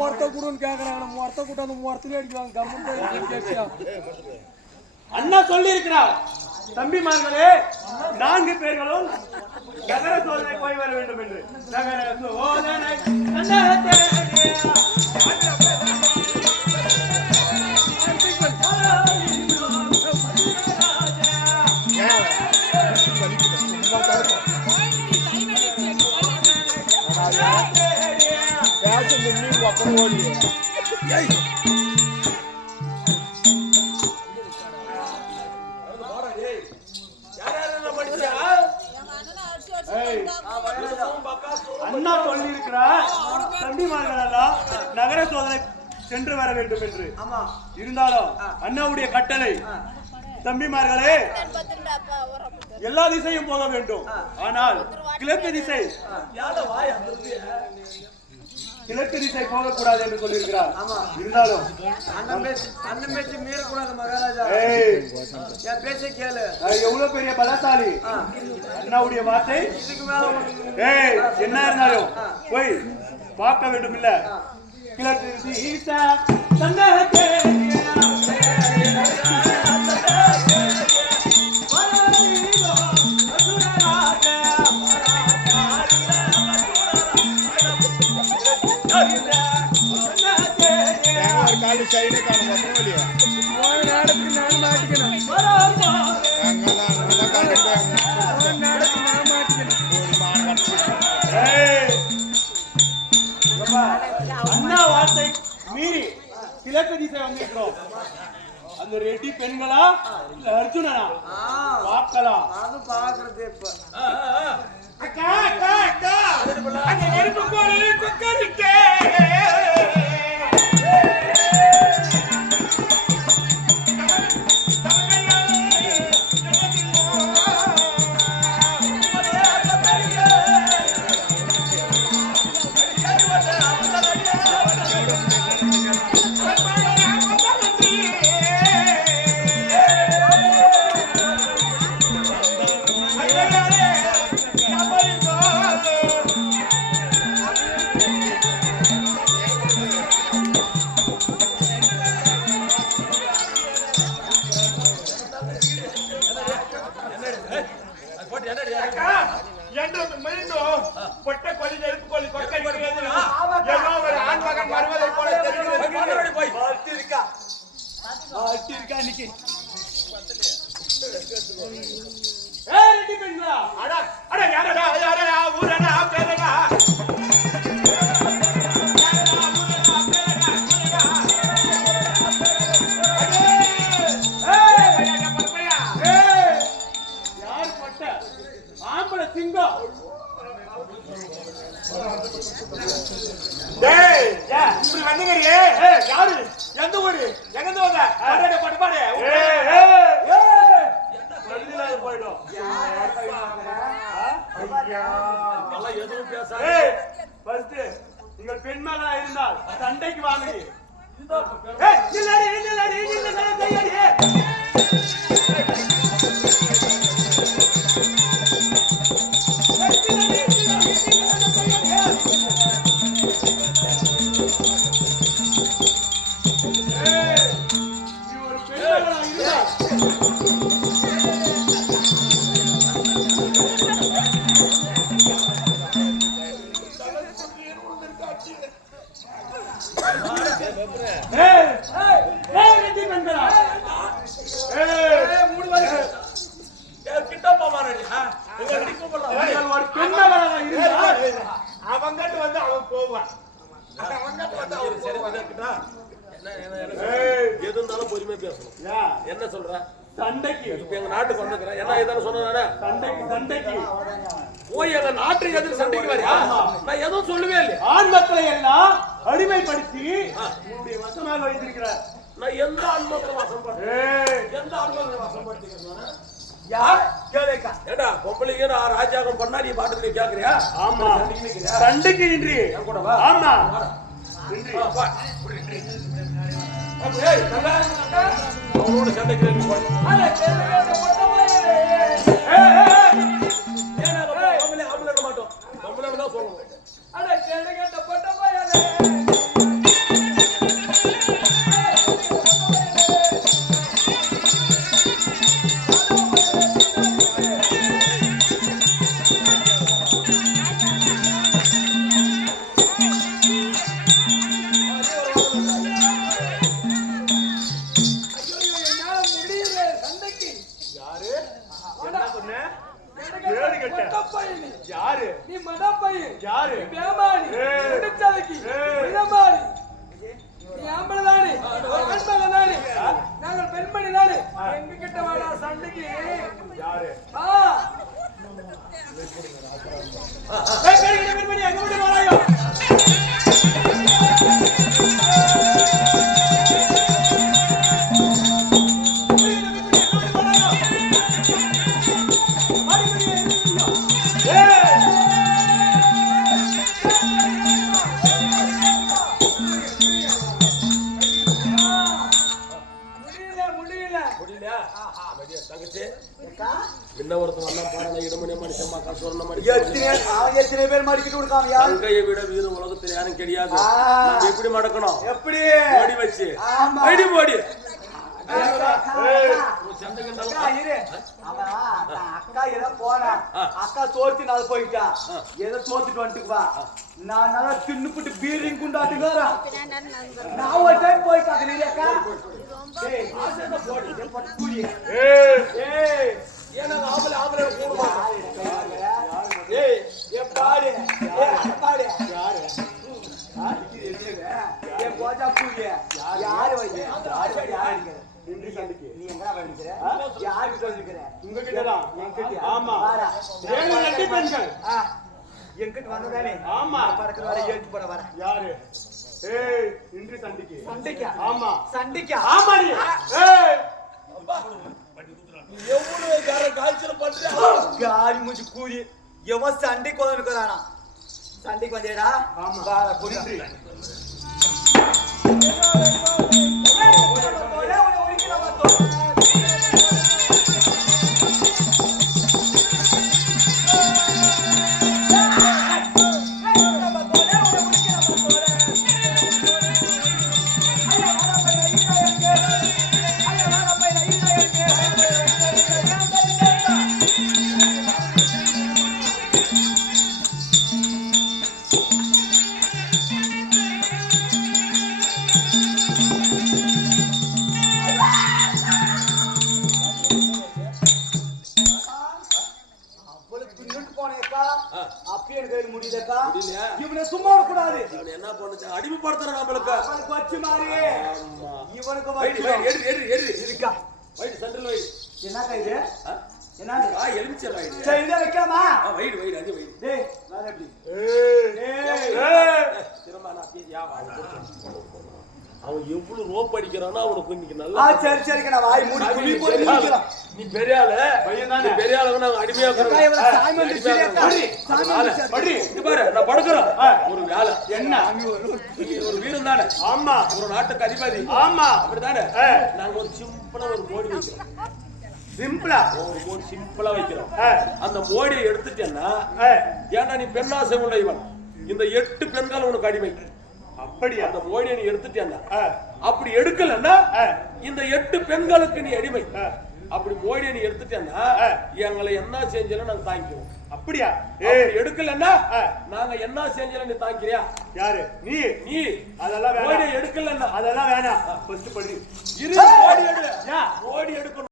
மொரத்த குடுன்னு கேக்குறாங்க. மொரத்த கூட்ட அந்த மொரத்திலே அடிக்கிறாங்க. கம்மன் அண்ணா சொல்லி இருக்கிறார், தம்பிமார்களே 4 பேர்களும் நகர சோதனை போய் வர வேண்டும் என்று. நகர சோதனை அண்ணா சொல்லி இருக்கிறார், தம்பிமார்கள் எல்லாம் நகர சோதனை சென்று வர வேண்டும் என்று. இருந்தாலும் அண்ணாவுடைய கட்டளை, தம்பிமார்களே எல்லா திசையும் போக வேண்டும். ஆனால் கிழக்கு திசை போகக்கூடாது என்று சொல்லியிருக்கிறார். இருந்தாலும் அண்ணன் பேச்சு மீறக்கூடாது மகாராஜா. பேச்ச கேளு. எவ்வளவு பெரிய பலசாலி அண்ணாவுடைய வார்த்தை. என்ன இருந்தாலும் போய் பார்க்க வேண்டும் இல்ல. கிழக்கு திசை சைடு காணும் இல்லையா? நான் மாட்டிக்கணும். அண்ணா வார்த்தை மீறி கிழக்கு திசை வந்திருக்கிறோம். அந்த ரெட்டி பெண்களா இல்ல அர்ஜுனனா பார்க்கலாம். அது பாக்குறது இப்ப அக்கா அக்கா அக்கா அந்த நெருப்பு கோலில் குக்கரிக்கே யாரு எந்த ஊரு எங்க வந்த பட்டுப்பாடு போயிடும். நீங்கள் பெண்மகளா இருந்தால் சண்டைக்கு வாங்கி அவங்கட்டு வந்து அவன் போவான். எது இருந்தாலும் பொறுமையா பேசணும். என்ன சொல்ற? சண்டைக்கு இப்ப எங்க நாட்டுக்கு வந்துக்கிறேன். என்ன ஏதாவது சொன்ன சண்டைக்கு போய் எங்க நாட்டு எதிர்த்து சண்டைக்கு வரியா? நான் எதுவும் சொல்லவே இல்லை. ஆண் மக்களை எல்லாம் அடிமைப்படுத்தி உன்னுடைய வசமாக வைத்திருக்கிறார். நான் எந்த ஆன்மத்தை வசப்படுத்தேன்? எந்த ஆன்மத்தை வசப்படுத்திக்கிறேன்? ஏடா பொம்பளைக்கு நான் ராஜாகம் பண்ணா நீ பாட்டு நீ கேக்குறியா? ஆமா, சண்டைக்கு நின்றி ஆமா அவனோட சண்டைக்கு மாட்டோம். பொம்பளை தான் சொல்லணும். மடப்பையன் நீ. யாரு நீ மடப்பையன். யாரு நீ பேமானி. முடிச்சதுக்கு. இளமானி. நீ ஆம்பளதானே. ஆண்மகதானே. நாங்கள் பெண்மணி தானே. எங்க கிட்ட வாடா சண்டைக்கு. யாரு பெண்மணி எங்க விட்டு வராயோ? தங்கச்சி என்ன ஒருத்தன் வந்தா பாருங்க இடமணி மனுஷன் மக்கள் சொன்ன மணி எத்தனை பேர் மடிக்கிட்டு கொடுக்காமையா தங்கையை விட வீர உலகத்துல யாரும் கிடையாது. எப்படி மடக்கணும்? எப்படி ஓடி வச்சு ஆமா. ஐடி போடி அக்கா ஏதோ போனா அக்கா தோத்து நாள் போயிட்டா ஏதோ தோத்துட்டு வந்துட்டுப்பா நான் நல்லா தின்னுபிட்டு பீரிங் குண்டாட்டுக்காரன் நான் ஒரு டைம் போயிட்டாங்க நீ அக்கா ஏன்னா ஆம்பளை ஆம்பளை கூடுமா பாடு பாடு யாரு போஜா பூஜை யாரு வைக்க நீ எங்க படிக்கிற யாருக்கு சொல்லிக்கிற உங்ககிட்டதான் என்கிட்ட ஆமா வாடா ஏழு ரெண்டு பெண்கள் என்கிட்ட வந்ததானே ஆமா பறக்கிற வர ஏத்து போற வர யாரு ஏய் இன்று சண்டைக்கு சண்டைக்கா ஆமா சண்டைக்கா ஆமா நீ ஏய் எவ்வளவு காய்ச்சல் பண்றியா காரி மூஞ்சி கூடி எவன் சண்டைக்கு வந்துருக்கானா சண்டைக்கு வந்தேடா ஆமா வாடா குடி இவனை சும்மா கூடாது என்ன பண்ணுச்சு அடிமைப்படுத்துற நம்மளுக்கு வச்சு மாறி இவனுக்கு இருக்கா வைட் சென்ட்ரல் வைட் என்னக்கா இது என்ன எலுமிச்சை வைட் சரி இதை வைக்கலாமா வைட் வைட் அது வைட் டேய் வேற எப்படி திரும்ப நான் பேசியா அவன் எவ்வளவு ரோப் அடிக்கிறானோ அவனுக்கு இன்னைக்கு நல்லா சரி சரிங்க நான் வாய் மூடி குழி போட்டு முடிக்கலாம் நீ பெரிய ஆளு பையன் தானே பெரிய ஆளுங்க நாங்க அடிமையா பாரு நான் படுக்கிறோம் ஒரு வேலை என்ன ஒரு வீரம் தானே ஆமா ஒரு நாட்டுக்கு அதிபதி ஆமா அப்படித்தானே நாங்க ஒரு சிம்பிளா ஒரு மோடி வைக்கிறோம் சிம்பிளா ஒரு மோடி சிம்பிளா வைக்கிறோம் அந்த மோடியை எடுத்துட்டேன்னா ஏன்டா நீ பெண்ணாசை உள்ள இவன் இந்த 8 பெண்கள் உனக்கு அடிமை அப்படியா அந்த மோடியை நீ எடுத்துட்டேன்னா அப்படி எடுக்கலன்னா இந்த 8 பெண்களுக்கு நீ அடிமை அப்படி மோடியை நீ எடுத்துட்டேன்னா எங்களை என்ன செஞ்சாலும் நாங்க தாங்கிக்கிறோம் அப்படியா எடுக்கலன்னா நாங்க என்ன செஞ்சாலும் நீ தாங்கிக்கிறியா யாரு நீ நீ அதெல்லாம் மோடியை எடுக்கலன்னா அதெல்லாம் வேணாம் ஃபர்ஸ்ட் படி மோடி எடு மோடி எடுக்கணும்